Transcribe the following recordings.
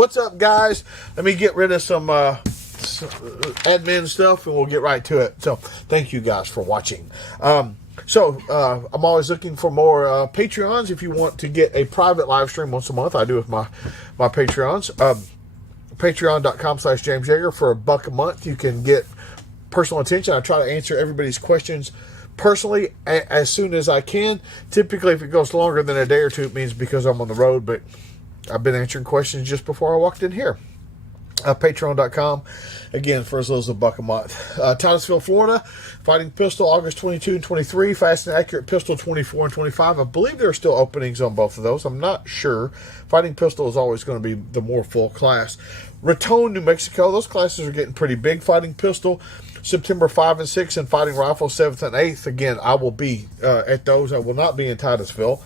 What's up, guys? Let me get rid of some admin stuff and we'll get right to it. So thank you guys for watching. I'm always looking for more Patreons. If you want to get a private live stream once a month, I do with my Patreons. Patreon.com/James Yeager. For $1 a month, you can get personal attention. I try to answer everybody's questions personally as soon as I can. Typically, if it goes longer than a day or two, it means because I'm on the road, but I've been answering questions just before I walked in here. Patreon.com, again, for as little as $1 a month. Titusville, Florida, Fighting Pistol, August 22 and 23, Fast and Accurate Pistol 24 and 25. I believe there are still openings on both of those. I'm not sure. Fighting Pistol is always going to be the more full class. Raton, New Mexico, those classes are getting pretty big. Fighting Pistol, September 5 and 6, and Fighting Rifle, 7th and 8th. Again, I will be at those. I will not be in Titusville.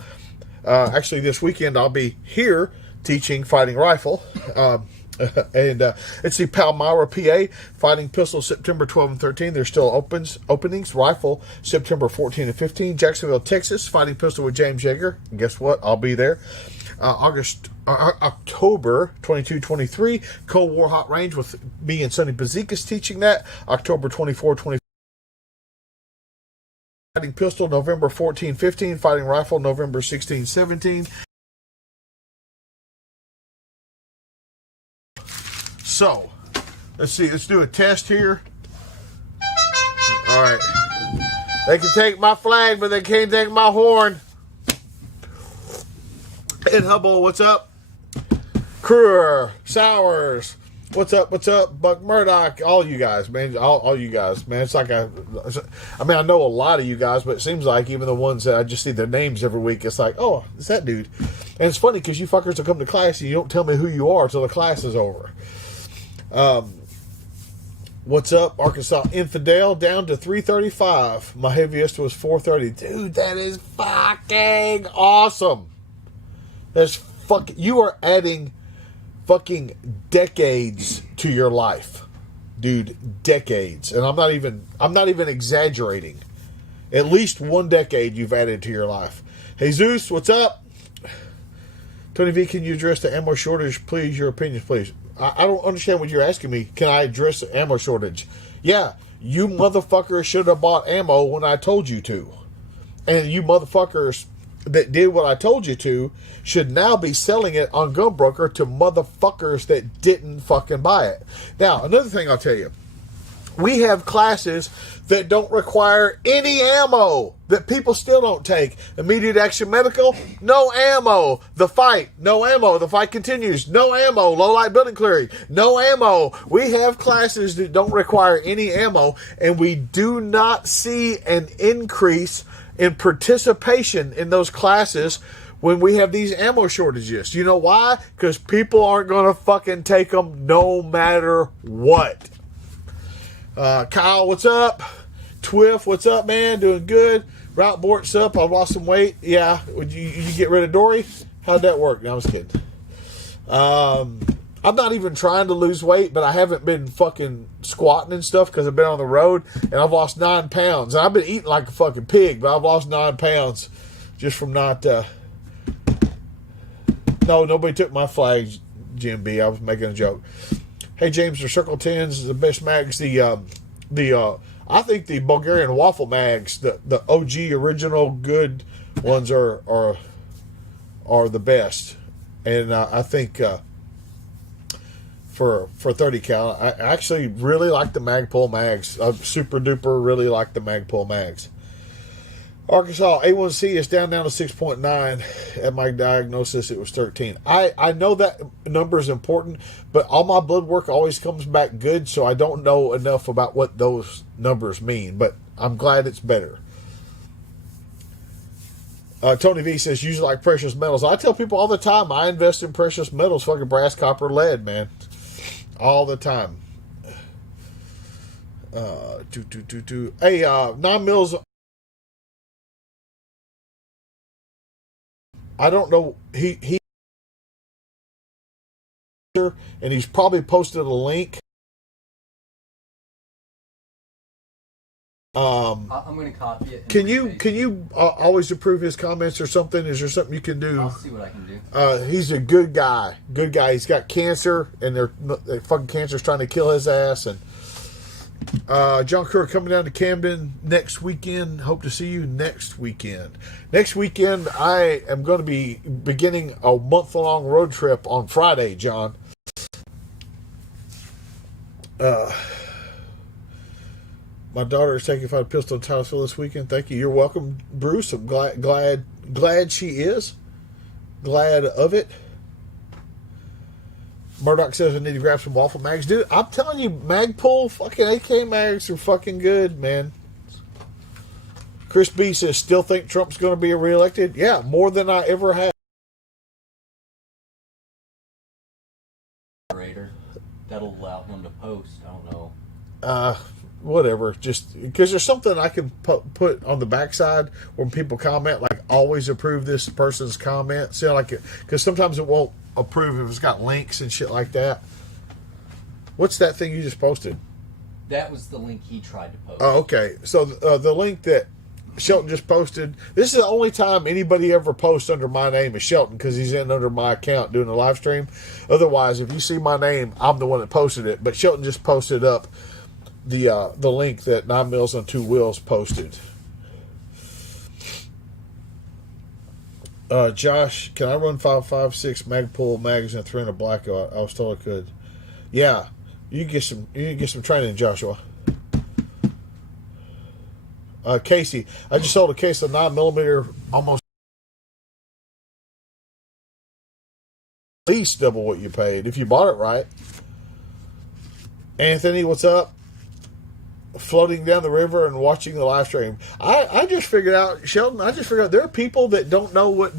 Actually, this weekend I'll be here teaching Fighting Rifle. And it's the Palmyra, PA, Fighting Pistol, September 12 and 13. There's still openings. Rifle, September 14 and 15. Jacksonville, Texas, Fighting Pistol with James Yeager. And guess what? I'll be there. October 22-23, Cold War Hot Range with me and Sonny Bazikas teaching that. October 24-25. Fighting Pistol, November 14-15. Fighting Rifle, November 16-17. So, let's see. Let's do a test here. All right. They can take my flag, but they can't take my horn. Ed Hubble, what's up? Kruger, Sowers, what's up? What's up? Buck Murdoch, all you guys, man. All you guys, man. It's like I mean, I know a lot of you guys, but it seems like even the ones that I just see their names every week, it's like, oh, it's that dude. And it's funny because you fuckers will come to class and you don't tell me who you are until the class is over. What's up, Arkansas Infidel, down to 335. My heaviest was 430. Dude, that is fucking awesome. That's fucking, you are adding fucking decades to your life. Dude, decades. And I'm not even exaggerating. At least 1 decade you've added to your life. Jesus, what's up? Tony V, can you address the ammo shortage, please? Your opinions, please. I don't understand what you're asking me. Can I address the ammo shortage? Yeah, you motherfuckers should have bought ammo when I told you to. And you motherfuckers that did what I told you to should now be selling it on Gunbroker to motherfuckers that didn't fucking buy it. Now, another thing I'll tell you. We have classes that don't require any ammo that people still don't take. Immediate action medical, no ammo. The fight, no ammo. The fight continues, no ammo. Low light building clearing, no ammo. We have classes that don't require any ammo, and we do not see an increase in participation in those classes when we have these ammo shortages. You know why? Because people aren't going to fucking take them no matter what. Kyle, what's up? Twiff, what's up, man? Doing good. Route Bort's up. I've lost some weight. Yeah. Would you get rid of Dory? How'd that work? No, I was kidding. I'm not even trying to lose weight, but I haven't been fucking squatting and stuff because I've been on the road, and I've lost 9 pounds. And I've been eating like a fucking pig, but I've lost 9 pounds just from not... No, nobody took my flag, Jim B. I was making a joke. Hey, James, the Circle 10s, the best mags. I think the Bulgarian waffle mags, the OG original good ones are the best. And I think for 30 cal, I actually really like the Magpul mags. I super duper really like the Magpul mags. Arkansas A1C is down to 6.9. At my diagnosis, it was 13. I know that number is important, but all my blood work always comes back good, so I don't know enough about what those numbers mean, but I'm glad it's better. Tony V says, use it like precious metals. I tell people all the time, I invest in precious metals, fucking brass, copper, lead, man. All the time. Hey, 9 mils... I don't know. He and he's probably posted a link I'm going to copy it. Can you always approve his comments or something? Is there something you can do? I'll see what I can do. He's a good guy. Good guy. He's got cancer, and they're fucking cancer's trying to kill his ass. And John Kerr coming down to Camden next weekend. Hope to see you next weekend. Next weekend, I am going to be beginning a month-long road trip on Friday, John. My daughter is taking 5 pistol to Titusville this weekend. Thank you. You're welcome, Bruce. I'm glad she is. Glad of it. Murdoch says I need to grab some waffle mags. Dude, I'm telling you, Magpul, fucking AK mags are fucking good, man. Chris B says, still think Trump's going to be reelected? Yeah, more than I ever have. That'll allow him to post. I don't know. Whatever. Just because there's something I can put on the backside when people comment, like always approve this person's comment. See, like it, because sometimes it won't approve if it's got links and shit like that. What's that thing you just posted? That was the link he tried to post. Oh, okay. So the link that Shelton just posted, this is the only time anybody ever posts under my name is Shelton, because he's in under my account doing the live stream. Otherwise, if you see my name, I'm the one that posted it. But Shelton just posted up the link that 9 Mills on 2 Wheels posted. Josh, can I run 5.56 Magpul mags and 3 in a blackout? I was told I could. Yeah, you get some training, Joshua. Casey, I just sold a case of 9mm, almost at least double what you paid if you bought it right. Anthony, what's up? Floating down the river and watching the live stream. I just figured out, Sheldon, there are people that don't know what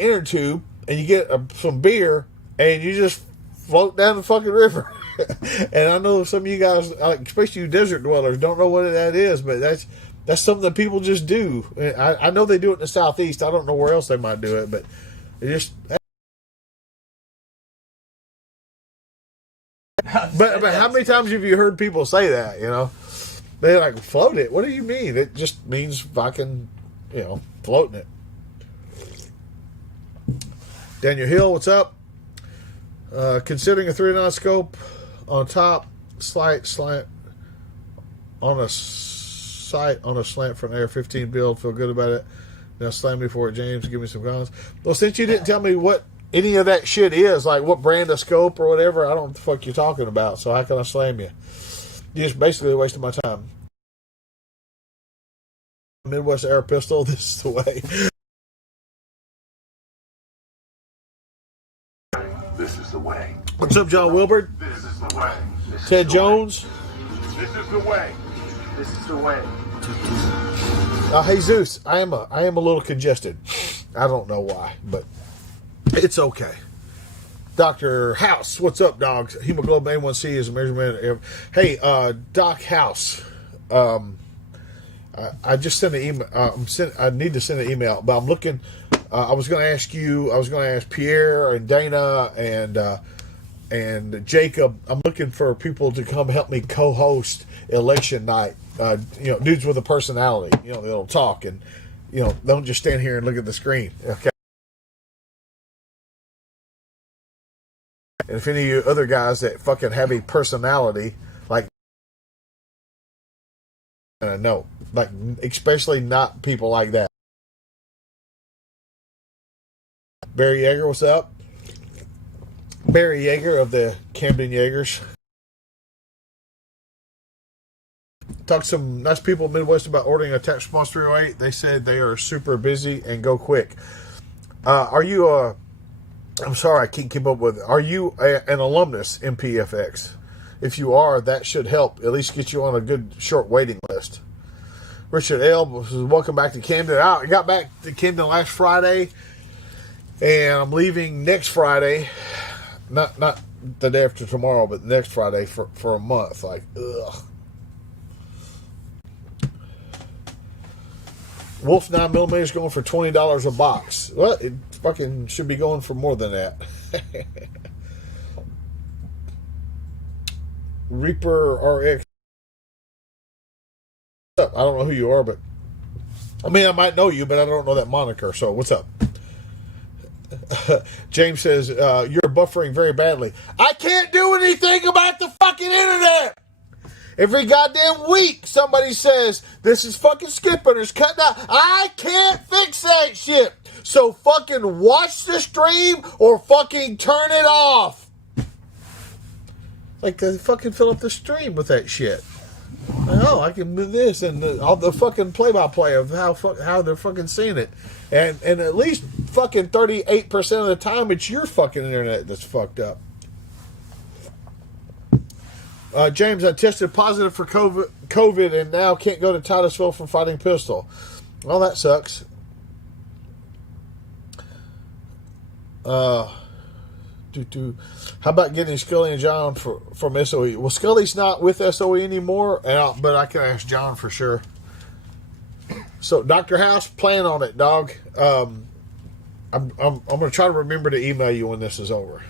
inner tube, and you get some beer and you just float down the fucking river. And I know some of you guys, especially you desert dwellers, don't know what that is, but that's something that people just do. I know they do it in the Southeast. I don't know where else they might do it, but it just. But how many times have you heard people say that? You know, they like float it. What do you mean? It just means fucking, floating it. Daniel Hill, what's up? Considering a 3-9 scope on top, slant on a slant for an AR-15 build. Feel good about it. Now slam me for it, James. Give me some guns. Well, since you didn't tell me what any of that shit is, like what brand of scope or whatever, I don't know what the fuck you're talking about. So how can I slam you? You're just basically wasting my time. Midwest Air Pistol. This is the way. This is the way. What's up, John Wilbert? This is the way. Ted Jones. This is the way. This is the way. Hey Zeus, I am a little congested. I don't know why, but it's okay. Dr. House, what's up, dogs? Hemoglobin A1C is a measurement. Hey, Doc House. I just sent an email. I need to send an email, but I'm looking. I was going to ask you. I was going to ask Pierre and Dana and Jacob. I'm looking for people to come help me co-host election night. Dudes with a personality. They'll talk and don't just stand here and look at the screen. Okay. And if any of you other guys that fucking have a personality, like, no, like, especially not people like that. Barry Yeager, what's up? Barry Yeager of the Camden Yeagers. Talked to some nice people in Midwest about ordering a Tech Response 308. They said they are super busy and go quick. Are you I'm sorry, I can't keep up with it. Are you an alumnus in PFX? If you are, that should help at least get you on a good short waiting list. Richard L. Welcome back to Camden. I got back to Camden last Friday, and I'm leaving next Friday. Not the day after tomorrow, but next Friday for a month. Like, ugh. Wolf 9mm is going for $20 a box. Well, it fucking should be going for more than that. Reaper RX. I don't know who you are, but I mean, I might know you, but I don't know that moniker. So what's up? James says, you're buffering very badly. I can't do anything about the fucking internet. Every goddamn week, somebody says, this is fucking skipping or it's cutting out. I can't fix that shit. So fucking watch the stream or fucking turn it off. Like, they fucking fill up the stream with that shit. Oh, I can do this and all the fucking play-by-play of how they're fucking seeing it. And at least fucking 38% of the time, it's your fucking internet that's fucked up. James, I tested positive for COVID and now can't go to Titusville for fighting pistol. Well, that sucks. How about getting Scully and John from SOE? Well, Scully's not with SOE anymore, but I can ask John for sure. So, Dr. House, plan on it, dog. I'm going to try to remember to email you when this is over.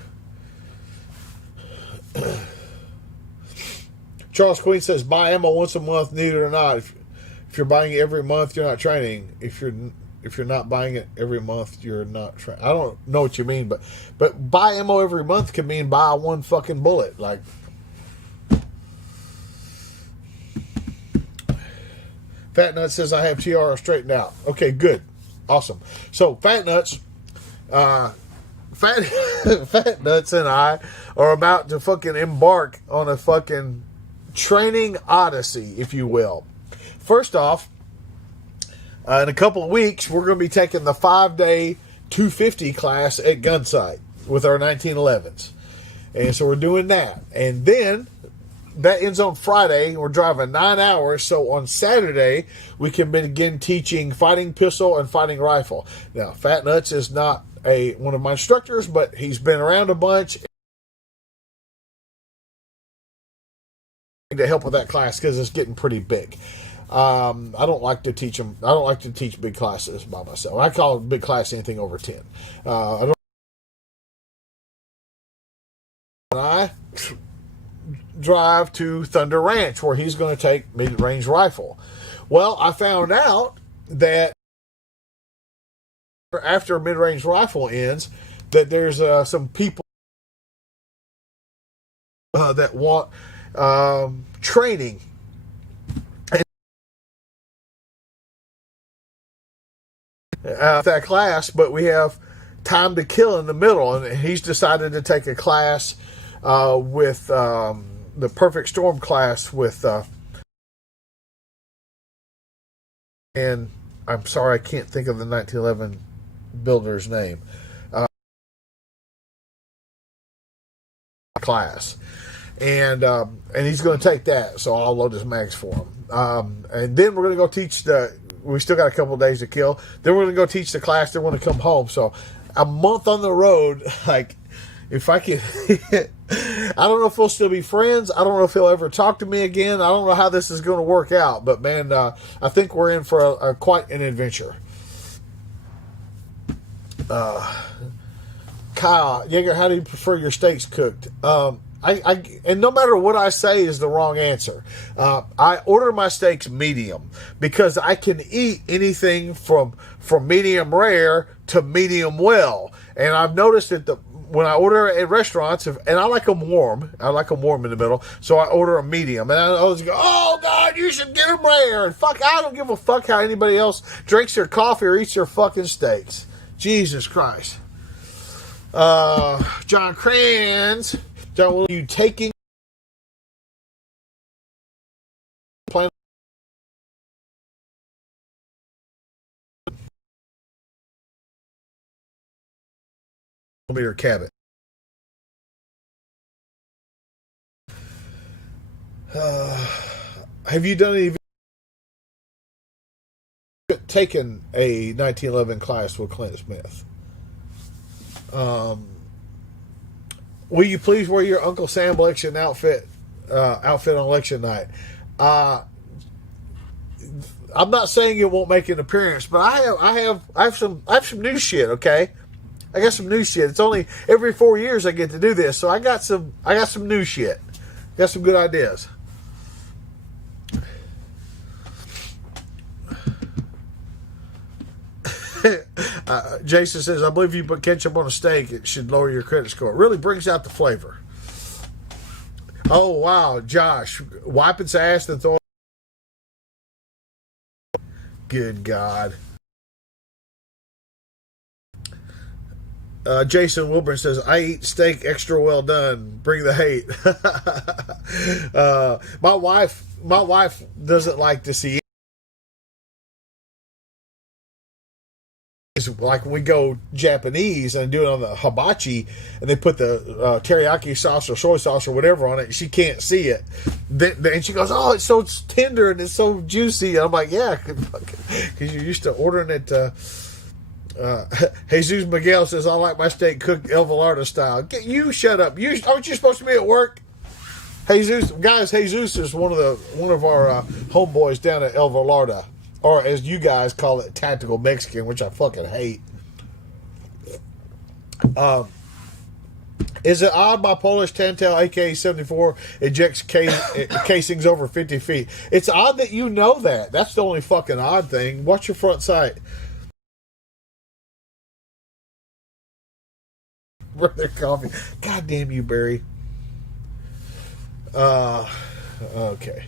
Charles Queen says, buy ammo once a month, need it or not. If you're buying it every month, you're not training. If you're not buying it every month, you're not training. I don't know what you mean, but buy ammo every month can mean buy one fucking bullet. Like, Fat Nuts says, I have TR straightened out. Okay, good. Awesome. So, Fat Nuts, Fat Nuts and I are about to fucking embark on a fucking training odyssey, if you will. First off, in a couple of weeks, we're going to be taking the 5-day 250 class at Gunsight with our 1911s. And so we're doing that. And then that ends on Friday. We're driving 9 hours. So on Saturday, we can begin teaching fighting pistol and fighting rifle. Now, Fat Nuts is not one of my instructors, but he's been around a bunch to help with that class because it's getting pretty big. I don't like to teach them. I don't like to teach big classes by myself. I call a big class anything over 10. I drive to Thunder Ranch where he's going to take mid-range rifle. Well, I found out that after mid-range rifle ends, that there's some people that want training that class, but we have time to kill in the middle, and he's decided to take a class with the Perfect Storm class with and I'm sorry, I can't think of the 1911 builder's name. Class. And he's going to take that, so I'll load his mags for him. And then we're going to go teach we still got a couple of days to kill. Then we're going to go teach the class. Then we're going to come home. So a month on the road, like, if I can, I don't know if we'll still be friends. I don't know if he'll ever talk to me again. I don't know how this is going to work out. But, man, I think we're in for quite an adventure. Kyle, Jaeger, how do you prefer your steaks cooked? And no matter what I say is the wrong answer. I order my steaks medium because I can eat anything from medium rare to medium well. And I've noticed that when I order at restaurants, and I like them warm in the middle, so I order a medium. And I always go, oh, God, you should get them rare. And fuck, I don't give a fuck how anybody else drinks their coffee or eats their fucking steaks. Jesus Christ. John Kranz. John, will you taking plan your cabin? Have you done any taken a 1911 class with Clint Smith? Will you please wear your Uncle Sam election outfit on election night? I'm not saying it won't make an appearance, but I have some new shit. Okay, I got some new shit. It's only every 4 years I get to do this, so I got some new shit. Got some good ideas. Jason says, I believe if you put ketchup on a steak, it should lower your credit score. It really brings out the flavor. Oh, wow. Josh, wipe its ass and throw it. Good God. Jason Wilburn says, I eat steak extra well done. Bring the hate. My wife doesn't like to see it. Like when we go Japanese and do it on the hibachi and they put the teriyaki sauce or soy sauce or whatever on it, she can't see it. Then she goes, oh, it's so tender and it's so juicy. And I'm like, yeah, because you're used to ordering it. Jesus Miguel says, I like my steak cooked El Velarde style. You shut up. Aren't you supposed to be at work? Jesus is one of our homeboys down at El Velarde. Or as you guys call it, Tactical Mexican, which I fucking hate. Is it odd my Polish Tantal AK-74 ejects casings over 50 feet? It's odd that you know that. That's the only fucking odd thing. Watch your front sight. Brother Coffee. God damn you, Barry. Okay.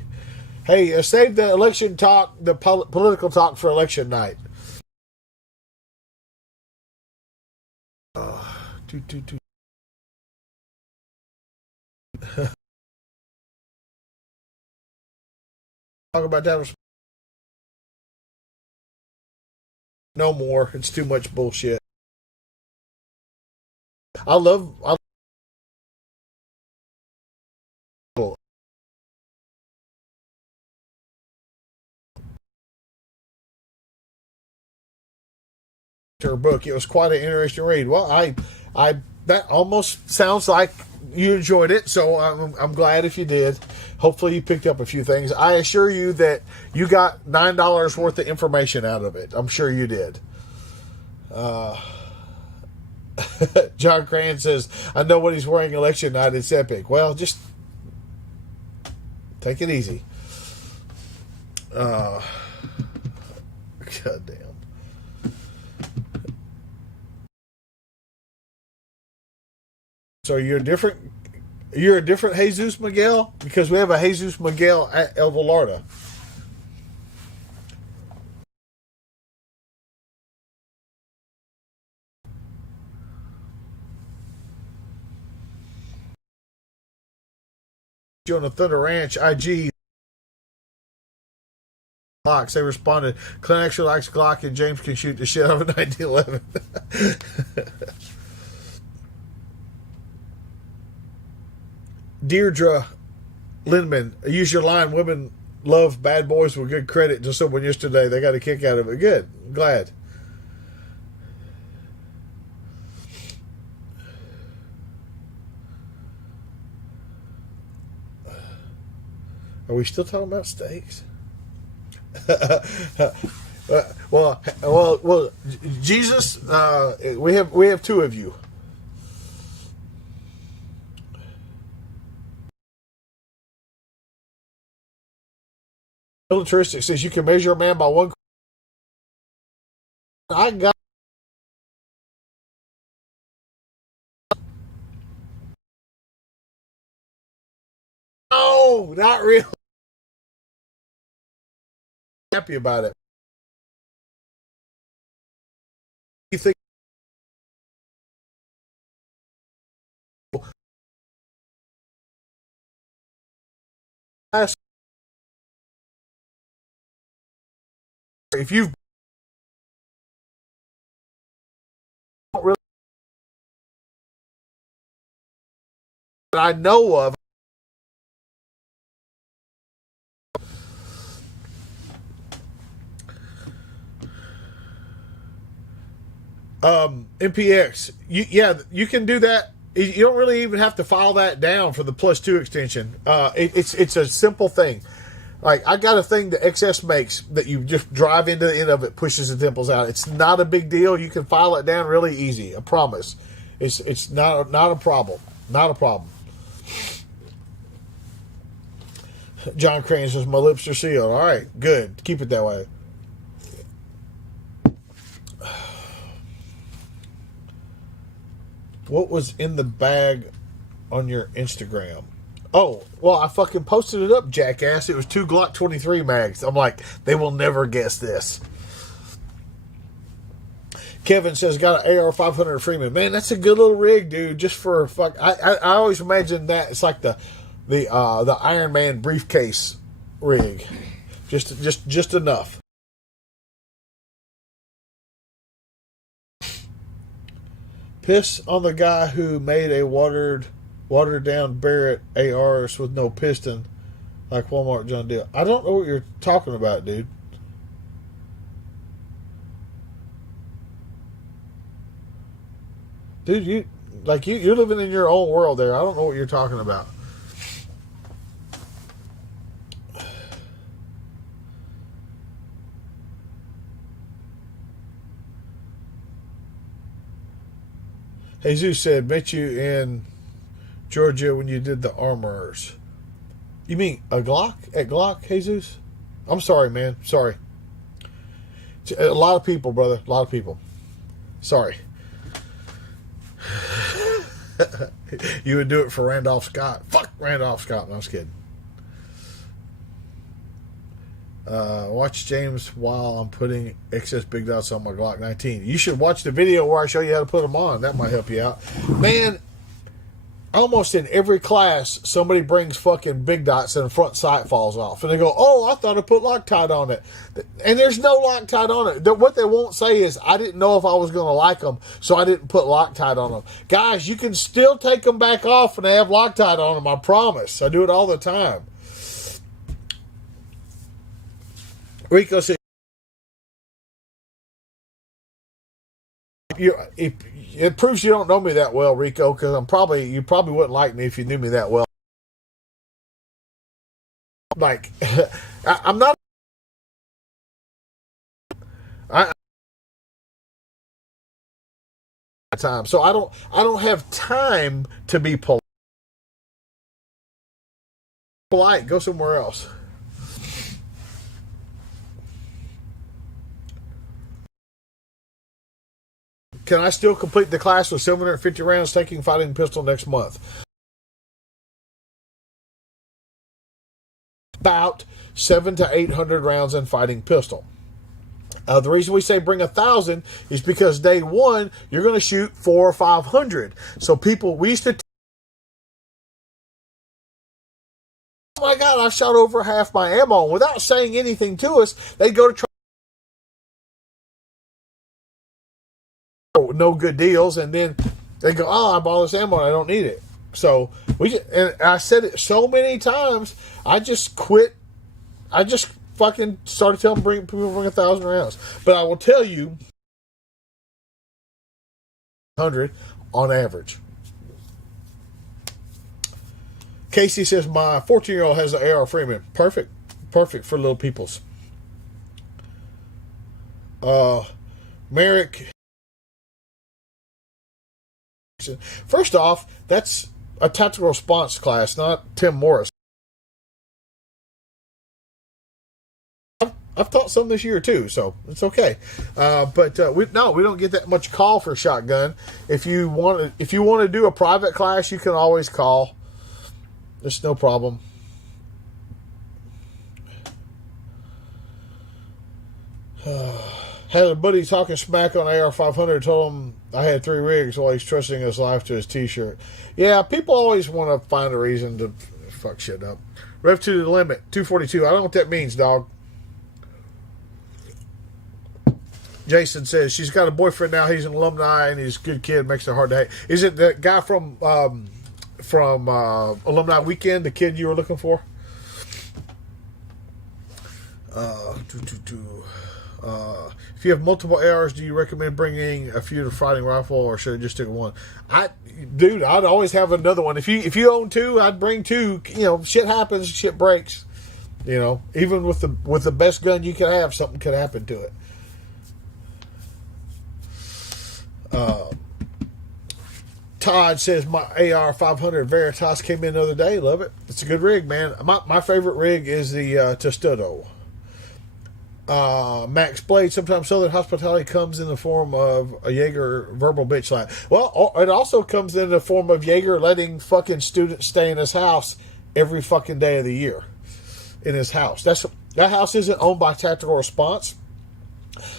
Hey, save the election talk, the political talk for election night. Talk about that. No more. It's too much bullshit. I love her book. It was quite an interesting read. Well, I that almost sounds like you enjoyed it, so I'm glad if you did. Hopefully you picked up a few things. I assure you that you got $9 worth of information out of it. I'm sure you did. John Cran says, I know what he's wearing election night. It's epic. Well, just take it easy. God damn. So you're a different Jesus Miguel? Because we have a Jesus Miguel at El Velarde. On the Thunder Ranch IG Glocks, they responded, Clint actually likes Glock and James can shoot the shit out of a 1911. Deirdre Lindman, use your line. Women love bad boys with good credit to someone yesterday. They got a kick out of it. Good. I'm glad. Are we still talking about steaks? well, Jesus, we have two of you. Militaristic says you can measure a man by one. I got. No, not really. Happy about it. You think? If you don't really, that I know of, MPX, you can do that. You don't really even have to file that down for the +2 extension. It's a simple thing. Like, I got a thing that XS makes that you just drive into the end of it, pushes the dimples out. It's not a big deal. You can file it down really easy. I promise. It's not a problem. Not a problem. John Crane says, my lips are sealed. All right, good. Keep it that way. What was in the bag on your Instagram? Oh, well, I fucking posted it up, jackass. It was 2 Glock 23 mags. I'm like, they will never guess this. Kevin says, got an AR-500 Freeman. Man, that's a good little rig, dude. Just for fuck. I always imagine that it's like the Iron Man briefcase rig. Just enough. Piss on the guy who made a watered down Barrett ARs with no piston, like Walmart John Deere. I don't know what you're talking about, dude. Dude, you're living in your own world there. I don't know what you're talking about. Jesus said, met you in Georgia when you did the armors. You mean a Glock? At Glock, Jesus? I'm sorry, man. Sorry. A lot of people, brother. A lot of people. Sorry. You would do it for Randolph Scott. Fuck Randolph Scott. No, I was kidding. Watch James while I'm putting excess big dots on my Glock 19. You should watch the video where I show you how to put them on. That might help you out. Man, almost in every class, somebody brings fucking big dots and the front sight falls off. And they go, oh, I thought I put Loctite on it. And there's no Loctite on it. What they won't say is, I didn't know if I was going to like them, so I didn't put Loctite on them. Guys, you can still take them back off and they have Loctite on them, I promise. I do it all the time. Rico says, it proves you don't know me that well, Rico, because you probably wouldn't like me if you knew me that well. Like, I'm not. Time, so I don't have time to be polite. Go somewhere else. Can I still complete the class with 750 rounds taking fighting pistol next month? About 700 to 800 rounds in fighting pistol. The reason we say bring 1,000 is because day one, you're going to shoot 400 or 500. So we used to... Oh my God, I shot over half my ammo. Without saying anything to us, they'd go to try... No good deals, and then they go, oh, I bought this ammo and I don't need it. So and I said it so many times, I just quit. I just fucking started telling people bring 1,000 rounds. But I will tell you, 100 on average. Casey says, my 14-year-old has an AR Freeman. Perfect for little peoples. Merrick. First off, that's a tactical response class, not Tim Morris. I've taught some this year too, so it's okay. But we don't get that much call for shotgun. If you want to do a private class, you can always call. There's no problem. Had a buddy talking smack on AR-500, told him I had 3 rigs while he's trusting his life to his t-shirt. Yeah, people always want to find a reason to fuck shit up. Rev to the limit, 242. I don't know what that means, dog. Jason says she's got a boyfriend now. He's an alumni and he's a good kid. Makes it hard to hate. Is it the guy from Alumni Weekend, the kid you were looking for? If you have multiple ARs, do you recommend bringing a few to fighting rifle, or should I just stick with one? I'd always have another one. If you own 2, I'd bring 2. You know, shit happens, shit breaks. You know, even with the best gun you could have, something could happen to it. Todd says my AR 500 Veritas came in the other day. Love it. It's a good rig, man. My favorite rig is the Testudo. Max Blade. Sometimes Southern hospitality comes in the form of a Jaeger verbal bitch slap. Well, it also comes in the form of Jaeger letting fucking students stay in his house every fucking day of the year. In his house. That house isn't owned by Tactical Response.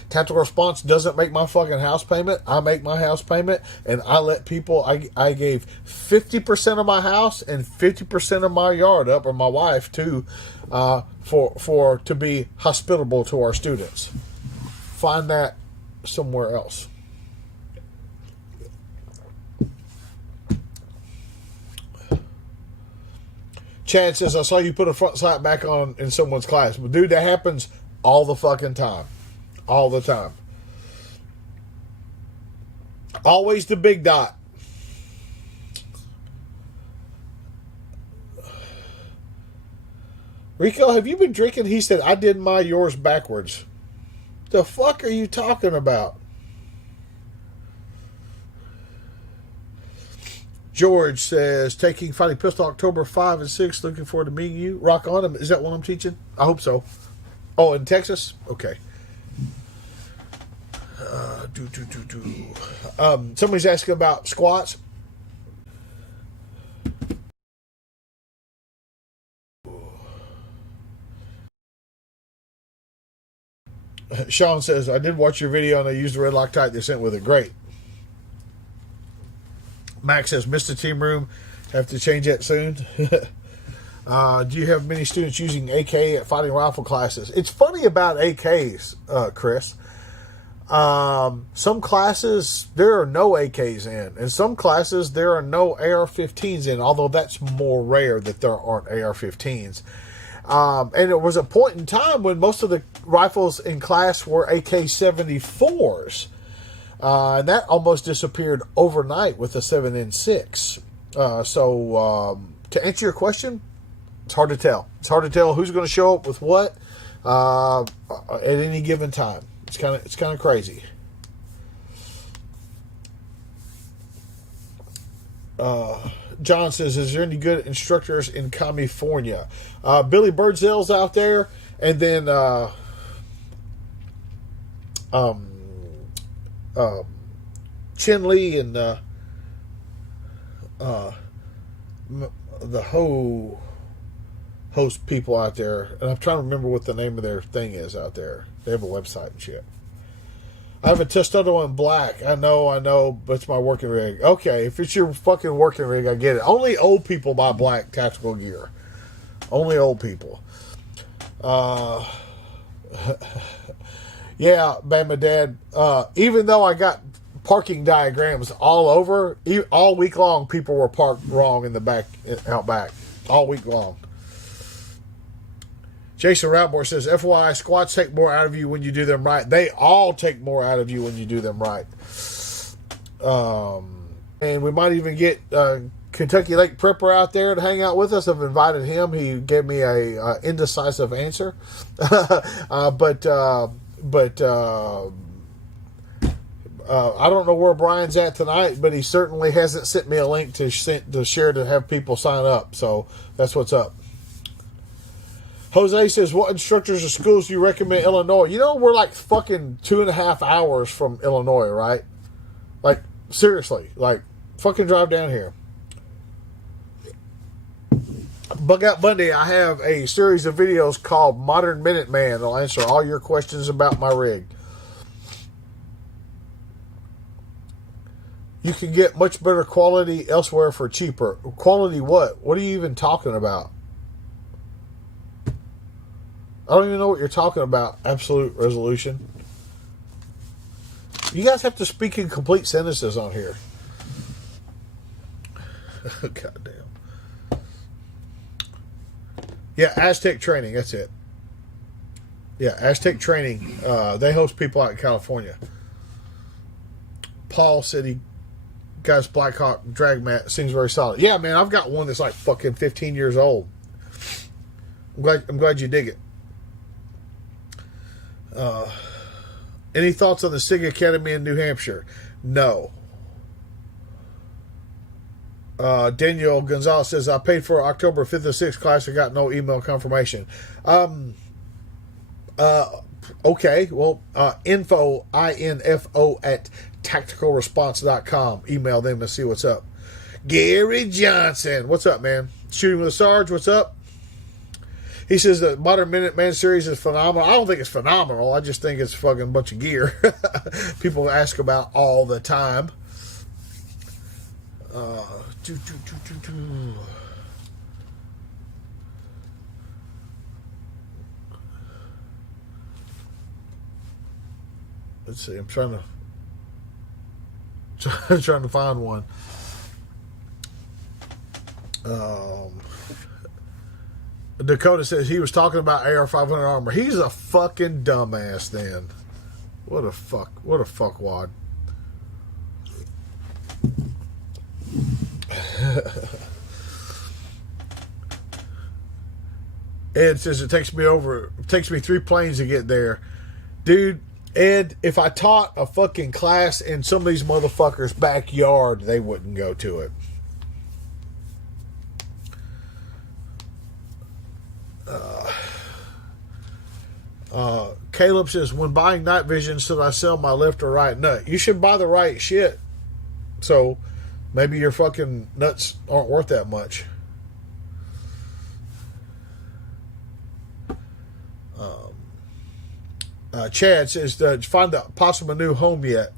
Tactical Response doesn't make my fucking house payment. I make my house payment, and I let people. I gave 50% of my house and 50% of my yard up, or my wife too, to be hospitable to our students. Find that somewhere else. Chad says, I saw you put a front sight back on in someone's class. But dude, that happens all the fucking time. All the time. Always the big dot. Rico, have you been drinking? He said, I did yours backwards. The fuck are you talking about? George says, taking Fighting Pistol October 5 and 6. Looking forward to meeting you. Rock on. Is that what I'm teaching? I hope so. Oh, in Texas? Okay. Somebody's asking about squats. Sean says, I did watch your video and I used the red Loctite they sent with it. Great. Max says, missed the team room. Have to change that soon. Do you have many students using AK at fighting rifle classes? It's funny about AKs, Chris. Some classes, there are no AKs in. In some classes, there are no AR-15s in, although that's more rare that there aren't AR-15s. And it was a point in time when most of the rifles in class were AK-74s. And that almost disappeared overnight with the 7.6. So to answer your question, it's hard to tell. It's hard to tell who's going to show up with what at any given time. It's kind of crazy. John says, is there any good instructors in California? Billy Birdsell's out there, and then Chin Lee and the host people out there, and I'm trying to remember what the name of their thing is out there. They have a website and shit. I have a Testudo in black. I know, but it's my working rig. Okay, if it's your fucking working rig, I get it. Only old people buy black tactical gear. Only old people. Yeah, Bama Dad. Even though I got parking diagrams all over, all week long, people were parked wrong in the back, out back, all week long. Jason Routmore says, FYI, squats take more out of you when you do them right. They all take more out of you when you do them right. And we might even get Kentucky Lake Prepper out there to hang out with us. I've invited him. He gave me a indecisive answer. But I don't know where Brian's at tonight, but he certainly hasn't sent me a link to share to have people sign up. So that's what's up. Jose says, what instructors or schools do you recommend Illinois? You know, we're like fucking 2.5 hours from Illinois, right? Like, seriously. Like, fucking drive down here. Bug Out Monday, I have a series of videos called Modern Minuteman. I'll answer all your questions about my rig. You can get much better quality elsewhere for cheaper. Quality what? What are you even talking about? I don't even know what you're talking about. Absolute resolution. You guys have to speak in complete sentences on here. Goddamn. Yeah, Aztec Training. That's it. Yeah, Aztec Training. They host people out in California. Paul said he got his Blackhawk drag mat. Seems very solid. Yeah, man, I've got one that's like fucking 15 years old. I'm glad you dig it. Any thoughts on the SIG Academy in New Hampshire? No. Daniel Gonzalez says, I paid for October 5th and 6th class. I got no email confirmation. Okay. Well, info at tacticalresponse.com. Email them and see what's up. Gary Johnson. What's up, man? Shooting with a Sarge. What's up? He says the Modern Minuteman series is phenomenal. I don't think it's phenomenal. I just think it's a fucking bunch of gear. People ask about all the time. Let's see. I'm trying to find one. Dakota says he was talking about AR-500 armor. He's a fucking dumbass. Then, what a fuckwad. Ed says it takes me 3 planes to get there, dude. Ed, if I taught a fucking class in some of these motherfuckers' backyard, they wouldn't go to it. Caleb says, when buying night vision, should I sell my left or right nut? You should buy the right shit. So maybe your fucking nuts aren't worth that much. Chad says, find the possum a new home yet.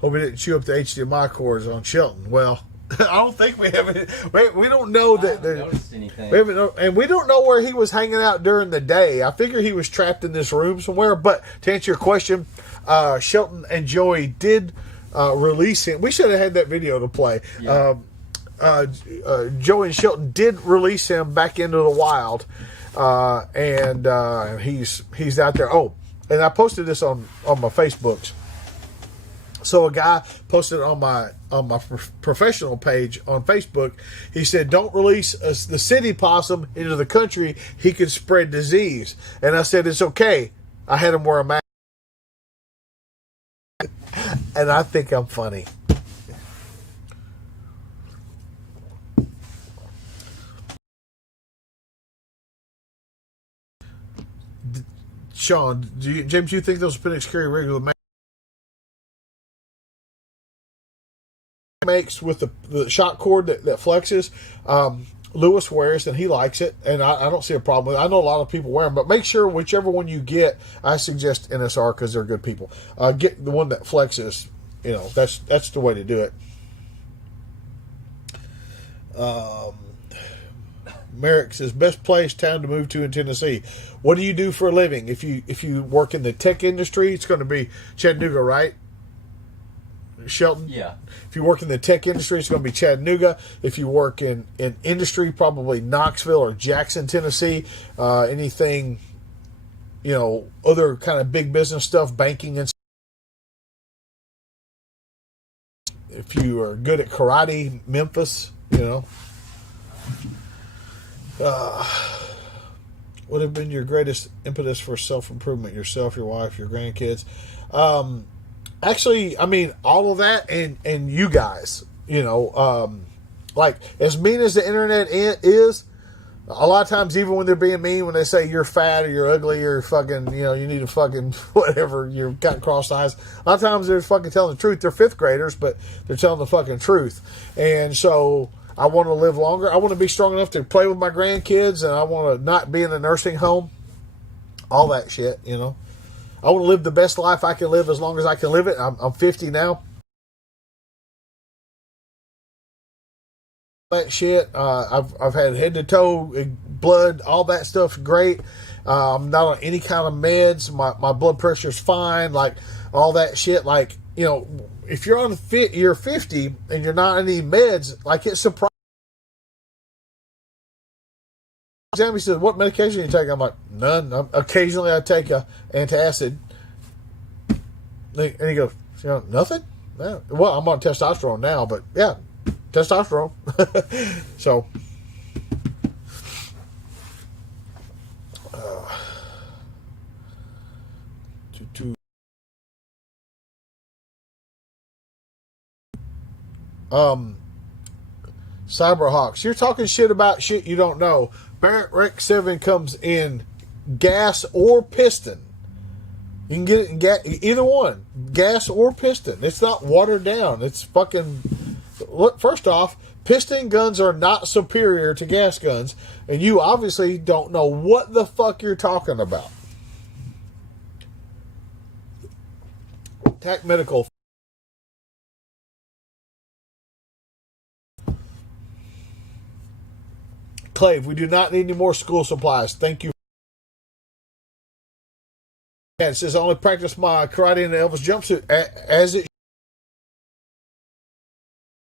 Hope he didn't chew up the HDMI cords on Shelton. Well, I don't think we have any. We don't know that. I haven't noticed anything. And we don't know where he was hanging out during the day. I figure he was trapped in this room somewhere. But to answer your question, Shelton and Joey did release him. We should have had that video to play. Yeah. Joey and Shelton did release him back into the wild, and he's out there. Oh, and I posted this on my Facebooks. So a guy posted on my professional page on Facebook. He said, "Don't release the city possum into the country. He could spread disease." And I said, "It's okay." I had him wear a mask, and I think I'm funny. Sean, James, do you think those Phoenix carry regular masks? Makes with the shot cord that flexes. Lewis wears and he likes it, and I don't see a problem with it. I know a lot of people wear them, but make sure whichever one you get, I suggest NSR because they're good people. Get the one that flexes. You know, that's the way to do it. Merrick says, best place town to move to in Tennessee. What do you do for a living? If you work in the tech industry, it's going to be Chattanooga, right? Shelton? Yeah. If you work in the tech industry, it's going to be Chattanooga. If you work in industry, probably Knoxville or Jackson, Tennessee. Anything, other kind of big business stuff, banking and stuff. If you are good at karate, Memphis, What have been your greatest impetus for self-improvement? Yourself, your wife, your grandkids? Actually, I mean, all of that and you guys, like as mean as the internet is, a lot of times, even when they're being mean, when they say you're fat or you're ugly or fucking, you need to fucking whatever, you've got crossed eyes. A lot of times they're fucking telling the truth. They're fifth graders, but they're telling the fucking truth. And so I want to live longer. I want to be strong enough to play with my grandkids, and I want to not be in a nursing home. All that shit, I want to live the best life I can live as long as I can live it. I'm 50 now. That shit. I've had head to toe blood, all that stuff. Great. I'm not on any kind of meds. My blood pressure's fine. Like all that shit. Like if you're you're 50 and you're not on any meds, like it's surprising. Sammy said, "What medication you take?" I'm like, "None. Occasionally I take a antacid." And he goes, "Nothing?" No. Well, I'm on testosterone now, but yeah, testosterone. So, Cyberhawks, you're talking shit about shit you don't know. Barrett Rec 7 comes in gas or piston. You can get it in either one, gas or piston. It's not watered down. It's fucking. Look, first off, piston guns are not superior to gas guns, and you obviously don't know what the fuck you're talking about. TAC Medical. Clave, we do not need any more school supplies. Thank you. It says I only practice my karate in the Elvis jumpsuit as it.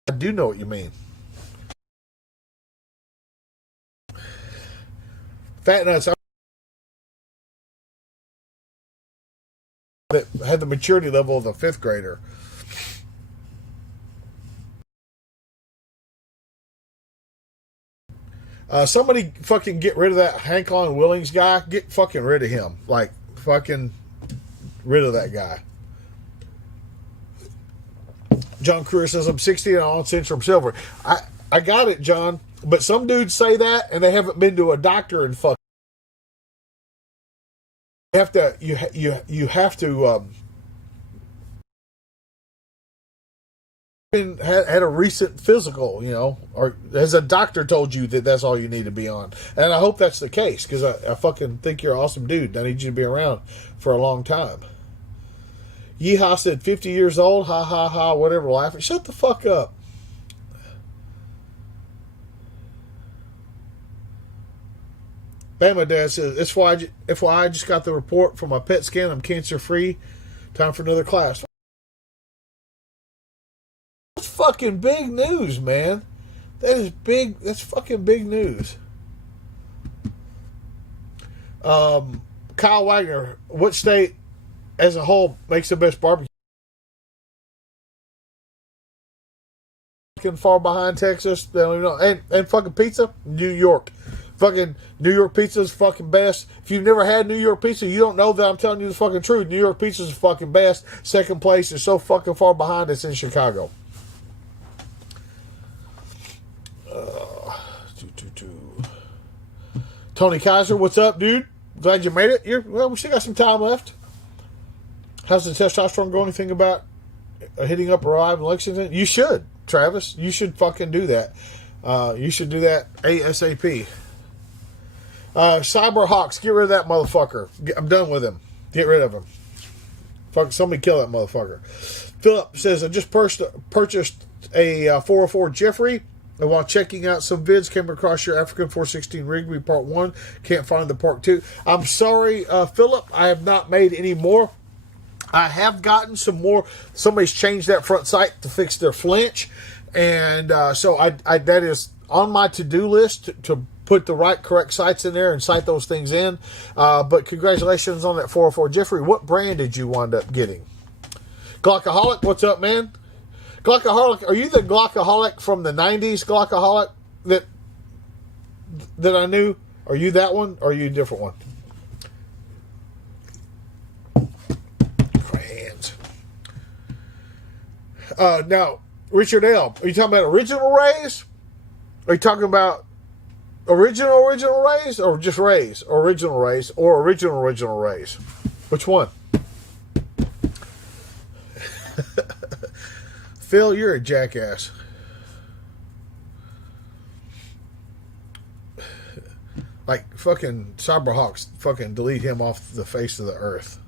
I do know what you mean. Fat nuts. That had the maturity level of a fifth grader. Somebody fucking get rid of that Hank on Willings guy. Get fucking rid of him. Like, fucking rid of that guy. John Cruer says, I'm 60 and on Centrum Silver. I got it, John. But some dudes say that and they haven't been to a doctor and fuck. You have to had a recent physical, you know, or has a doctor told you that that's all you need to be on? And I hope that's the case, because I fucking think you're an awesome dude. I need you to be around for a long time. Yeehaw said 50 years old, ha ha ha, whatever, laughing. Shut the fuck up. Bama Dad says, FYI, I just got the report from my PET scan. I'm cancer free. Time for another class. That's fucking big news, man. That is big. That's fucking big news. Kyle Wagner, what state as a whole makes the best barbecue? Fucking far behind Texas. They don't even know. And fucking pizza? New York. Fucking New York pizza is fucking best. If you've never had New York pizza, you don't know that I'm telling you the fucking truth. New York pizza is fucking best. Second place is so fucking far behind, it's in Chicago. Tony Kaiser, what's up, dude? Glad you made it. Well, we still got some time left. How's the testosterone going? Anything about hitting up Arrive in Lexington? You should, Travis. You should fucking do that. You should do that ASAP. Cyberhawks, get rid of that motherfucker. I'm done with him. Get rid of him. Fuck, somebody kill that motherfucker. Philip says, I just purchased a 404 Jeffrey, and while checking out some vids, came across your African 416 Rigby Part 1. Can't find the Part 2. I'm sorry, Philip. I have not made any more. I have gotten some more. Somebody's changed that front sight to fix their flinch. And so I that is on my to-do list to put the correct sights in there and sight those things in. But congratulations on that 404. Jeffrey, what brand did you wind up getting? Glockaholic, what's up, man? Glockaholic, are you the Glockaholic from the 90s Glockaholic that I knew? Are you that one or are you a different one? Hands. Now, Richard L., are you talking about original Rays? Are you talking about original Rays or just Rays? Original Rays or original Rays? Which one? Phil, you're a jackass. Like fucking Cyberhawks, fucking delete him off the face of the earth.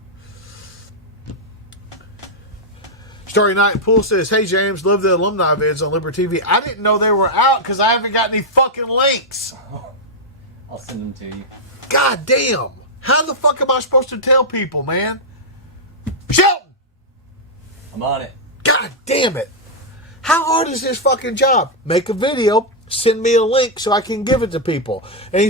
Story Night Pool says, hey James, love the alumni vids on Liberty TV. I didn't know they were out because I haven't got any fucking links. I'll send them to you. God damn. How the fuck am I supposed to tell people, man? Shelton! I'm on it. God damn it. How hard is this fucking job? Make a video, send me a link so I can give it to people. And he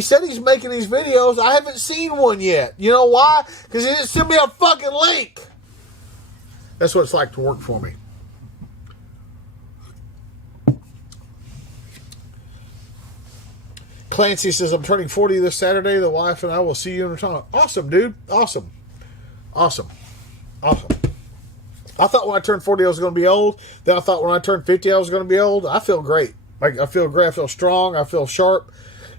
said he's making these videos. I haven't seen one yet. You know why? Because he didn't send me a fucking link. That's what it's like to work for me. Clancy says, I'm turning 40 this Saturday. The wife and I will see you in return. Awesome, dude. Awesome. I thought when I turned 40 I was going to be old. Then I thought when I turned 50 I was going to be old. I feel great. Like, I feel great. I feel strong. I feel sharp.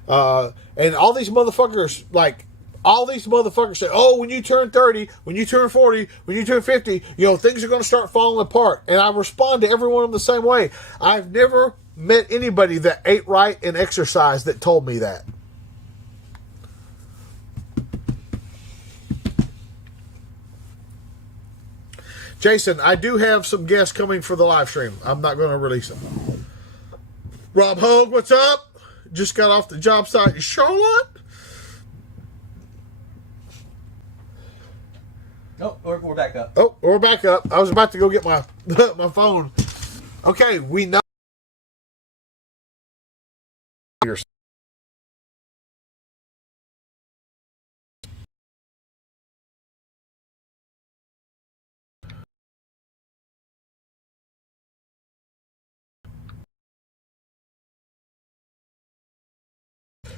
And all these motherfuckers, say, oh, when you turn 30, when you turn 40, when you turn 50, things are going to start falling apart. And I respond to every one of them the same way. I've never met anybody that ate right and exercised that told me that. Jason, I do have some guests coming for the live stream. I'm not going to release them. Rob Hogue, what's up? Just got off the job site in Charlotte. Oh, we're back up. Oh, we're back up. I was about to go get my my phone. Okay, we know.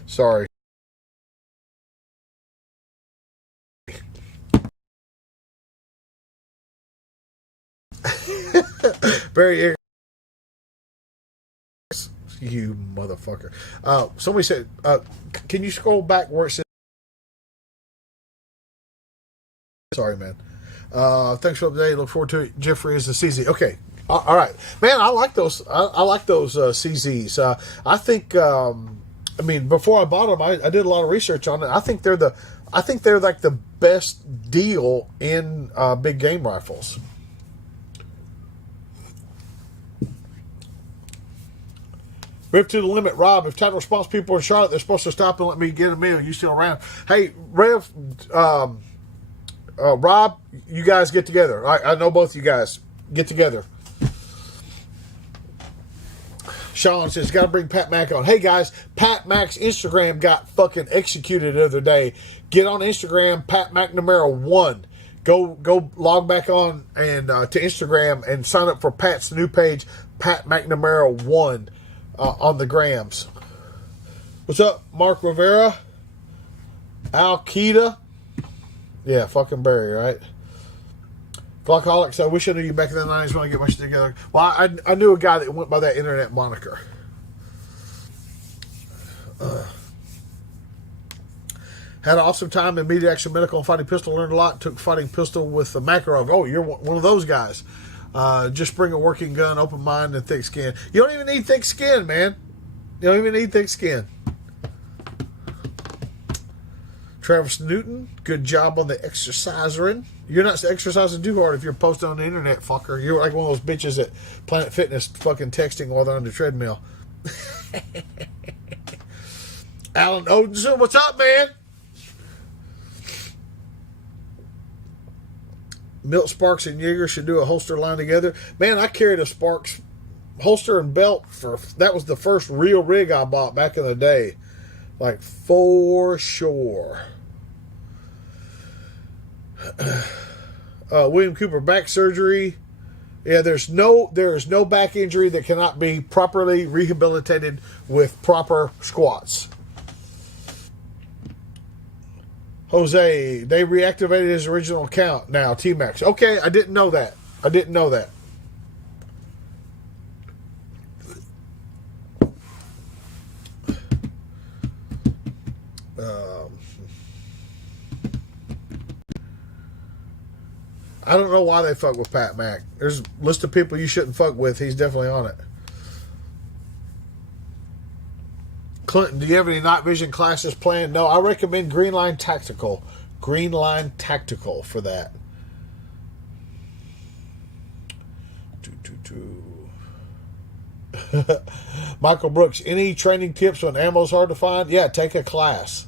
Sorry. Very. You motherfucker. Somebody said, can you scroll back where it says? Sorry, man. Thanks for the day. Look forward to it. Jeffrey is the CZ. Okay. All right, man. I like those. I like those CZs. I think. Before I bought them, I did a lot of research on it. I think they're like the best deal in big game rifles. Rip to the limit, Rob. If title response people in Charlotte, they're supposed to stop and let me get a meal. You still around? Hey, Rev, Rob, you guys get together. I know both you guys. Get together. Sean says, got to bring Pat Mack on. Hey, guys, Pat Mack's Instagram got fucking executed the other day. Get on Instagram, Pat McNamara 1. Go log back on and to Instagram and sign up for Pat's new page, Pat McNamara 1, on the grams. What's up, Mark Rivera? Al Qaeda? Yeah, fucking Barry, right? Flockaholics, I wish I knew you back in the 90s when I get my shit together. Well, I knew a guy that went by that internet moniker. Had an awesome time in Media Action Medical and Fighting Pistol. Learned a lot. Took Fighting Pistol with the Makarov. Oh, you're one of those guys. Just bring a working gun, open mind, and thick skin. You don't even need thick skin, man. You don't even need thick skin. Travis Newton, good job on the exercising. You're not exercising too hard if you're posting on the internet, fucker. You're like one of those bitches at Planet Fitness fucking texting while they're on the treadmill. Alan Odinson, what's up, man? Milt Sparks and Yeager should do a holster line together. Man, I carried a Sparks holster and belt that was the first real rig I bought back in the day. Like, for sure. William Cooper, back surgery. Yeah, there is no back injury that cannot be properly rehabilitated with proper squats. Jose, they reactivated his original account now, T-Max. Okay, I didn't know that. I don't know why they fuck with Pat Mack. There's a list of people you shouldn't fuck with. He's definitely on it. Clinton, do you have any night vision classes planned? No, I recommend Green Line Tactical. Green Line Tactical for that. Michael Brooks, any training tips when ammo's hard to find? Yeah, take a class.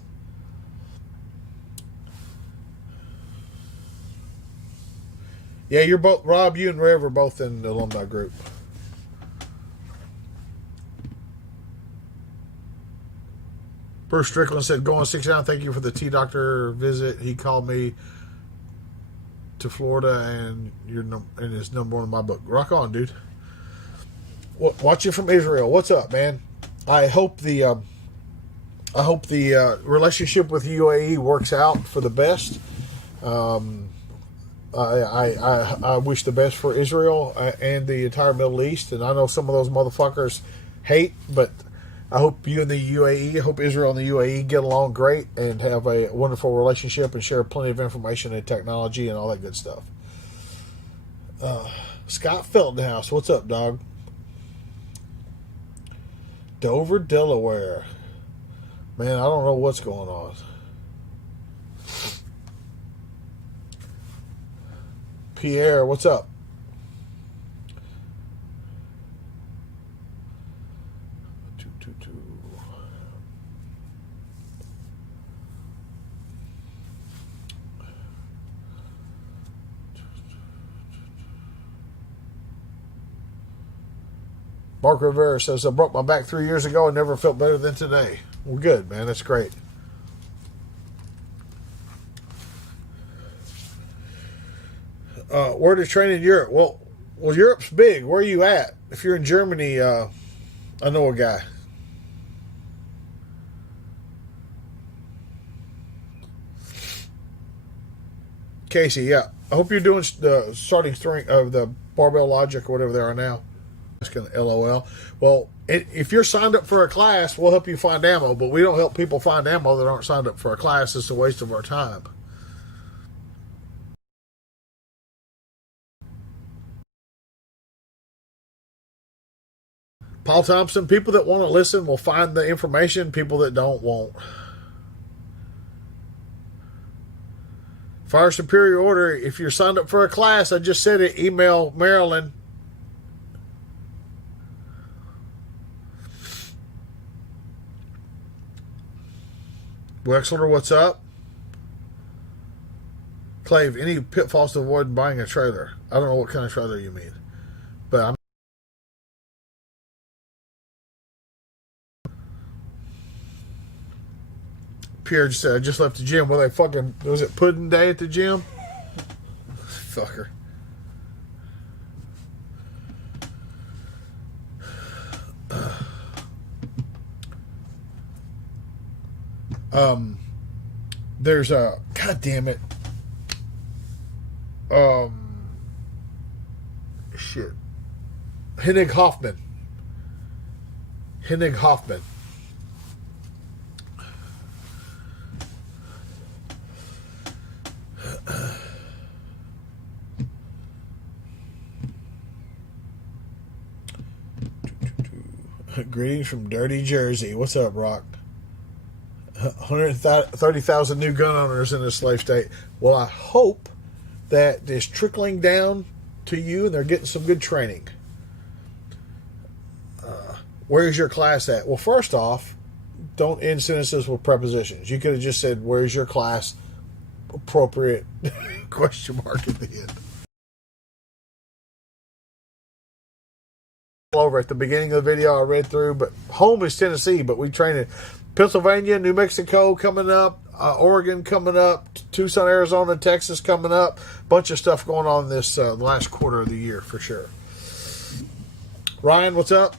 Yeah, you're both, Rob, you and Rev are both in the alumni group. Bruce Strickland said, going 6 down, thank you for the T-Doctor visit. He called me to Florida and is number one in my book. Rock on, dude. Watching from Israel. What's up, man? I hope the relationship with UAE works out for the best. I wish the best for Israel and the entire Middle East. And I know some of those motherfuckers hate, but I hope you and the UAE, I hope Israel and the UAE get along great and have a wonderful relationship and share plenty of information and technology and all that good stuff. Scott Feltenhouse, what's up, dog? Dover, Delaware. Man, I don't know what's going on. Pierre, what's up? Mark Rivera says, I broke my back 3 years ago and never felt better than today. Well, good, man. That's great. Where to train in Europe? Well, Europe's big. Where are you at? If you're in Germany, I know a guy. Casey, yeah. I hope you're doing the starting strength of the barbell logic or whatever they are now. Just gonna LOL. Well, if you're signed up for a class, we'll help you find ammo, but we don't help people find ammo that aren't signed up for a class. It's a waste of our time. Paul Thompson, people that want to listen will find the information. People that don't won't. Fire Superior Order, if you're signed up for a class, I just said it, email Marilyn. Wexler, what's up? Clave, any pitfalls to avoid buying a trailer? I don't know what kind of trailer you mean. But I'm Pierre just said, I just left the gym. Well, they fucking, was it pudding day at the gym? Fucker. There's a, god damn it. Shit. Hennig Hoffman. Greetings from Dirty Jersey. What's up, Rock? 130,000 new gun owners in this slave state. Well, I hope that is trickling down to you and they're getting some good training. Where's your class at? Well, first off, don't end sentences with prepositions. You could have just said, where's your class? Appropriate question mark at the end. Over at the beginning of the video I read through, but home is Tennessee, but we train in Pennsylvania, New Mexico coming up, Oregon coming up, Tucson, Arizona, Texas coming up. Bunch of stuff going on this last quarter of the year for sure. Ryan, what's up?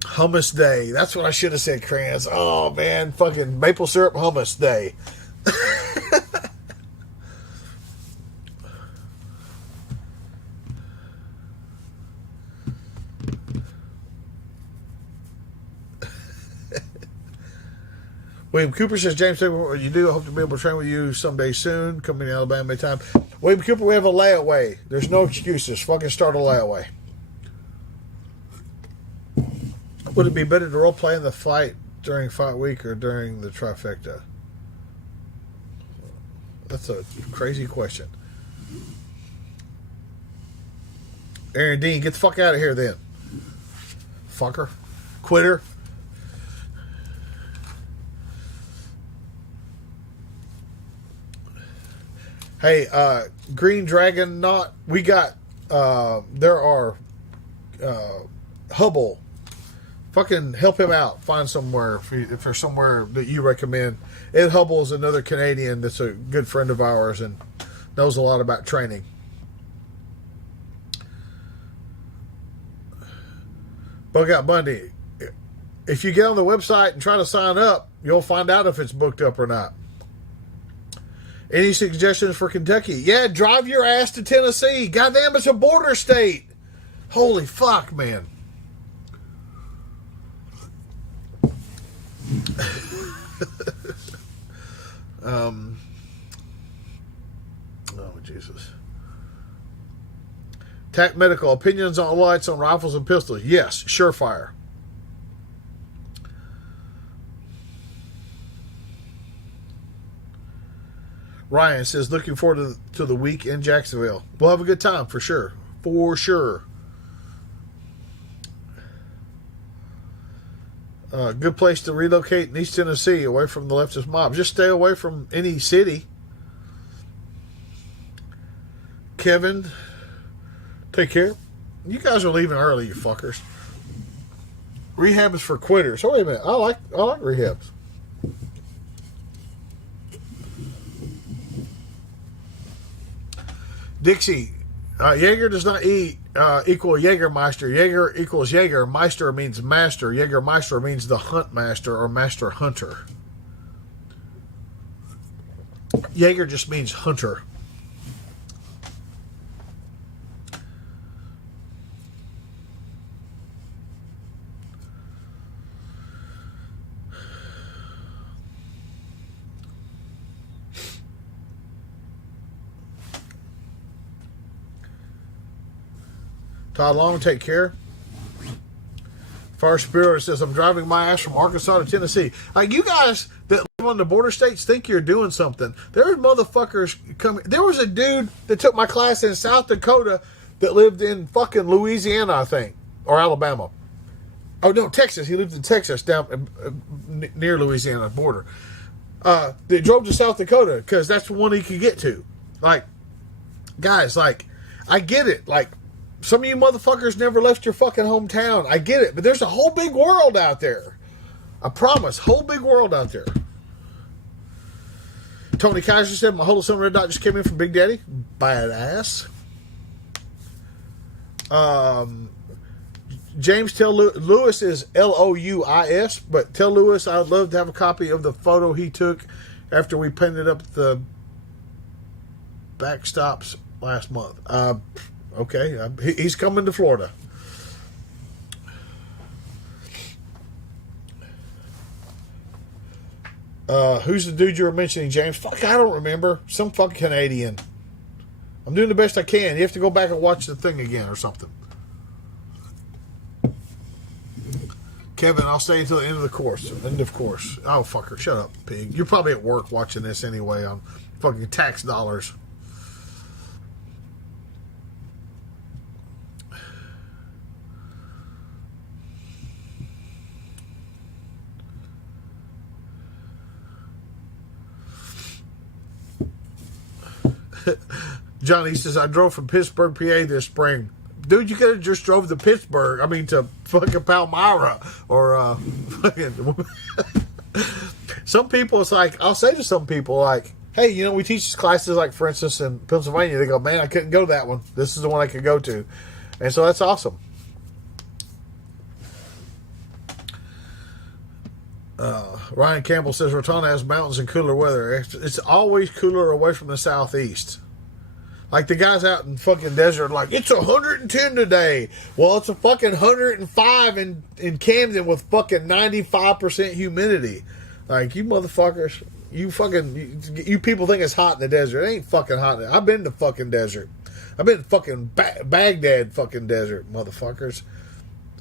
Hummus Day. That's what I should have said, Kranz. Oh man, fucking maple syrup hummus day. William Cooper says, James, what you do, I hope to be able to train with you someday soon. Coming to Alabama anytime. William Cooper, we have a layaway. There's no excuses. Fucking start a layaway. Would it be better to role play in the fight during fight week or during the trifecta? That's a crazy question. Aaron Dean, get the fuck out of here then. Fucker. Quitter. Hey, Green Dragon Knot, we got, there are, Hubble. Fucking help him out. Find somewhere, if there's somewhere that you recommend. Ed Hubble is another Canadian that's a good friend of ours and knows a lot about training. Bug Out Bundy, if you get on the website and try to sign up, you'll find out if it's booked up or not. Any suggestions for Kentucky? Yeah, drive your ass to Tennessee. Goddamn, it's a border state. Holy fuck, man. Oh, Jesus. TAC Medical, opinions on lights on rifles and pistols. Yes, surefire. Ryan says, looking forward to the week in Jacksonville. We'll have a good time, for sure. For sure. Good place to relocate in East Tennessee, away from the leftist mob. Just stay away from any city. Kevin, take care. You guys are leaving early, you fuckers. Rehab is for quitters. Oh, wait a minute. I like rehabs. Dixie, Jaeger does not equal Jägermeister. Jaeger equals Jaeger. Meister means master. Jägermeister means the hunt master or master hunter. Jaeger just means hunter. Todd Long, take care. Fire Spirit says, I'm driving my ass from Arkansas to Tennessee. Like, you guys that live on the border states think you're doing something. There's motherfuckers coming. There was a dude that took my class in South Dakota that lived in fucking Louisiana, I think, or Alabama. Oh, no, Texas. He lived in Texas, down near Louisiana border. They drove to South Dakota because that's the one he could get to. Like, guys, like, I get it. Like, some of you motherfuckers never left your fucking hometown. I get it. But there's a whole big world out there. I promise. Whole big world out there. Tony Kaiser said, my Holy Son Red Dot just came in from Big Daddy. Badass. James, tell Lewis is Louis, but tell Lewis I'd love to have a copy of the photo he took after we painted up the backstops last month. Okay, he's coming to Florida. Who's the dude you were mentioning, James? Fuck, I don't remember. Some fucking Canadian. I'm doing the best I can. You have to go back and watch the thing again or something. Kevin, I'll stay until the end of the course. End of course. Oh, fucker, shut up, pig. You're probably at work watching this anyway on fucking tax dollars. Johnny says, I drove from Pittsburgh, PA this spring. Dude, you could have just drove to Pittsburgh. I mean, to fucking Palmyra. Or, fucking... Some people, it's like, I'll say to some people, like, hey, you know, we teach classes, like, for instance, in Pennsylvania. They go, man, I couldn't go to that one. This is the one I could go to. And so that's awesome. Ryan Campbell says, Rotana has mountains and cooler weather. It's always cooler away from the southeast. Like the guys out in fucking desert, like, it's 110 today. Well, it's a fucking 105 in Camden with fucking 95% humidity. Like, you motherfuckers, you people think it's hot in the desert. It ain't fucking hot. I've been to fucking desert. I've been to fucking Baghdad fucking desert, motherfuckers.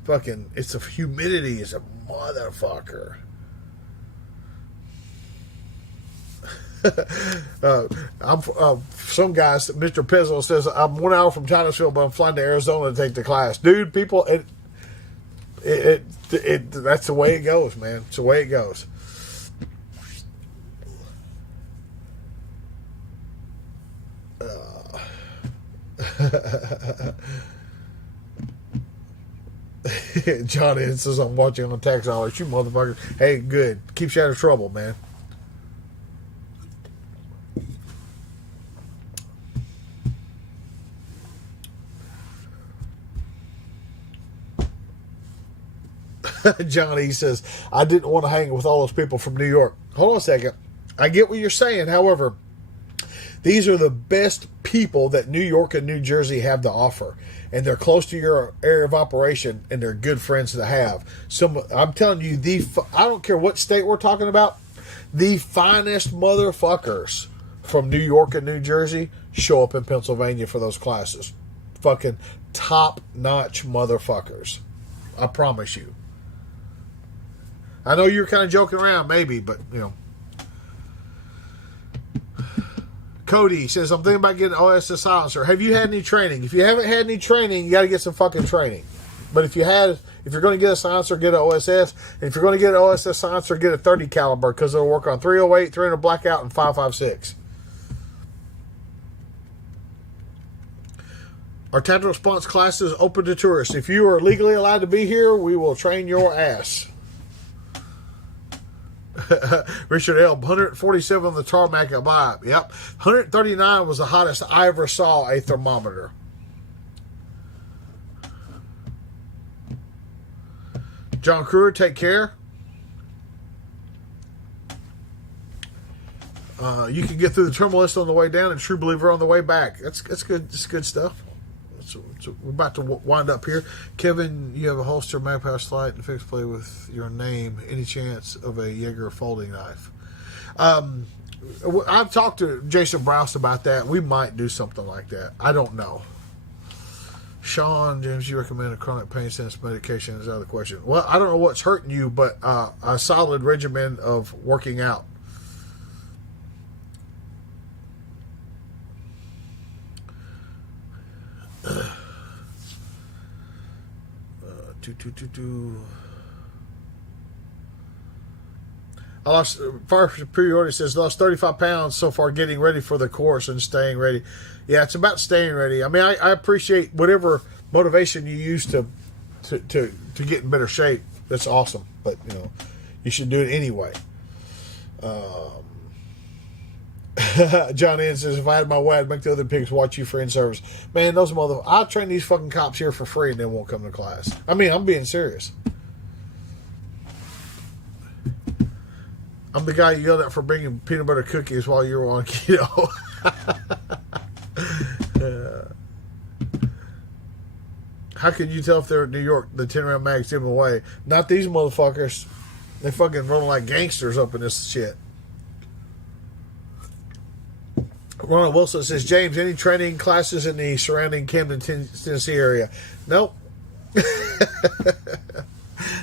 Fucking, it's a humidity. It's a motherfucker. Some guys, Mr. Pezzo says, I'm 1 hour from Titusville, but I'm flying to Arizona to take the class. Dude, people, that's the way it goes, man. It's the way it goes. Johnny says, I'm watching on tax dollars. You motherfuckers. Hey, good. Keeps you out of trouble, man. Johnny says, I didn't want to hang with all those people from New York. Hold on a second. I get what you're saying. However, These are the best people that New York and New Jersey have to offer. And they're close to your area of operation, and they're good friends to have. I'm telling you, I don't care what state we're talking about, the finest motherfuckers from New York and New Jersey show up in Pennsylvania for those classes. Fucking top-notch motherfuckers. I promise you. I know you're kind of joking around, maybe, but, you know. Cody says, I'm thinking about getting OSS silencer. Have you had any training? If you haven't had any training, you got to get some fucking training. But if you're going to get a silencer, get an OSS. And if you're going to get an OSS silencer, get a 30 caliber because it'll work on 308, 300 blackout, and 5.56. Our tactical response class is open to tourists. If you are legally allowed to be here, we will train your ass. Richard L. 147 on the tarmac at Bob. Yep. 139 was the hottest I ever saw a thermometer. John Kruger, take care. You can get through the terminalist on the way down and True Believer on the way back. That's good. That's good stuff. So we're about to wind up here. Kevin, you have a holster, magpie slide, and fixed play with your name. Any chance of a Jaeger folding knife? I've talked to Jason Browse about that. We might do something like that. I don't know. Sean, James, you recommend a chronic pain sense medication is out of the question. Well, I don't know what's hurting you, but a solid regimen of working out. I lost, Fire Superiority says, lost 35 pounds so far getting ready for the course and staying ready. Yeah, it's about staying ready. I mean, I appreciate whatever motivation you use to get in better shape. That's awesome. But, you know, you should do it anyway. John Ann says, if I had my way, I'd make the other pigs watch you for in-service. Man, those motherfuckers, I'll train these fucking cops here for free and they won't come to class. I mean, I'm being serious. I'm the guy you yelled at for bringing peanut butter cookies while you were on keto. How can you tell if they're in New York? The 10-round mag's giving away. Not these motherfuckers. They fucking rolling like gangsters up in this shit. Ronald Wilson says, James, any training classes in the surrounding Camden, Tennessee area? Nope.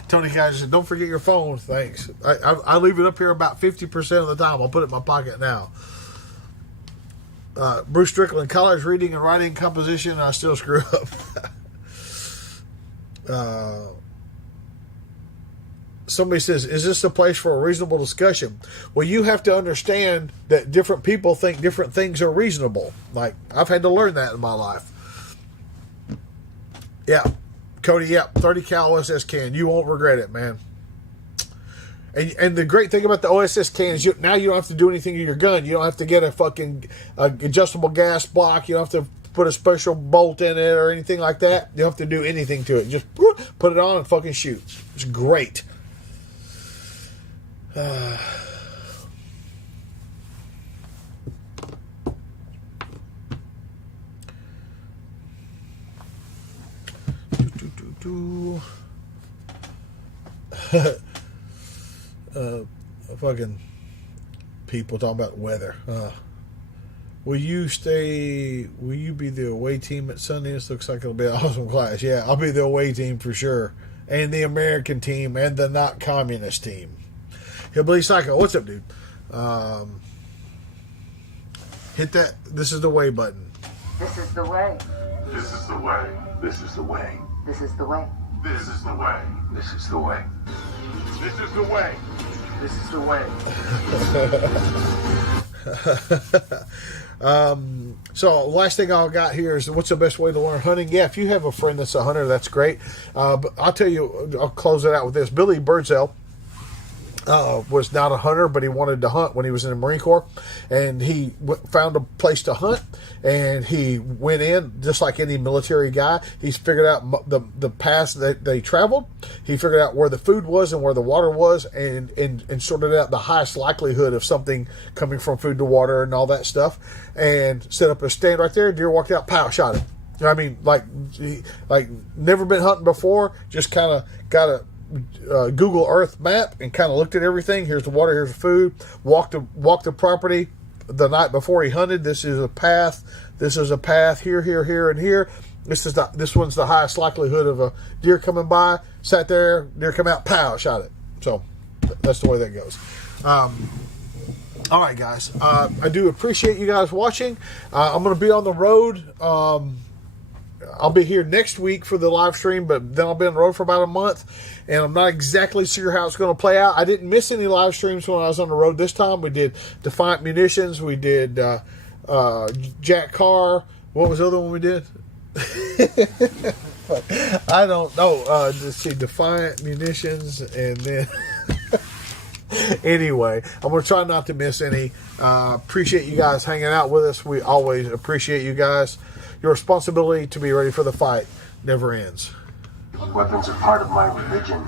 Tony Kaiser said, don't forget your phone. Thanks. I leave it up here about 50% of the time. I'll put it in my pocket now. Bruce Strickland, college reading and writing composition, I still screw up. Somebody says, is this a place for a reasonable discussion? Well, you have to understand that different people think different things are reasonable. Like, I've had to learn that in my life. Yeah. Cody, yep, 30 cal OSS can. You won't regret it, man. And the great thing about the OSS can is now you don't have to do anything to your gun. You don't have to get a fucking adjustable gas block. You don't have to put a special bolt in it or anything like that. You don't have to do anything to it. Just put it on and fucking shoot. It's great. Fucking people talking about weather. Will you be the away team at Sunday? This looks like it'll be an awesome class. Yeah, I'll be the away team for sure. And the American team and the not communist team. Hillbilly Psycho, what's up, dude? Hit that This is the way button. This is the way. This is the way. This is the way. This is the way. This is the way. This is the way. This is the way. This is the way. So last thing I got here is what's the best way to learn hunting? Yeah, if you have a friend that's a hunter, that's great. But I'll tell you, I'll close it out with this. Billy Birdsell was not a hunter, but he wanted to hunt when he was in the Marine Corps, and he found a place to hunt, and he went in just like any military guy. He's figured out the paths that they traveled. He figured out where the food was and where the water was, and sorted out the highest likelihood of something coming from food to water and all that stuff, and set up a stand right there. Deer walked out, pow, shot it. I mean, like never been hunting before, just kind of got a Google Earth map and kind of looked at everything. Here's the water, here's the food. Walked the property the night before he hunted. This is a path. This is a path here, and here. This one's the highest likelihood of a deer coming by. Sat there, deer come out, pow, shot it. So that's the way that goes. All right, guys. I do appreciate you guys watching. I'm going to be on the road. I'll be here next week for the live stream, but then I'll be on the road for about a month, and I'm not exactly sure how it's going to play out. I didn't miss any live streams when I was on the road this time. We did Defiant Munitions. We did Jack Carr. What was the other one we did? I don't know. Let's see, Defiant Munitions, and then... Anyway, I'm going to try not to miss any. Appreciate you guys hanging out with us. We always appreciate you guys. Your responsibility to be ready for the fight never ends. Weapons are part of my religion.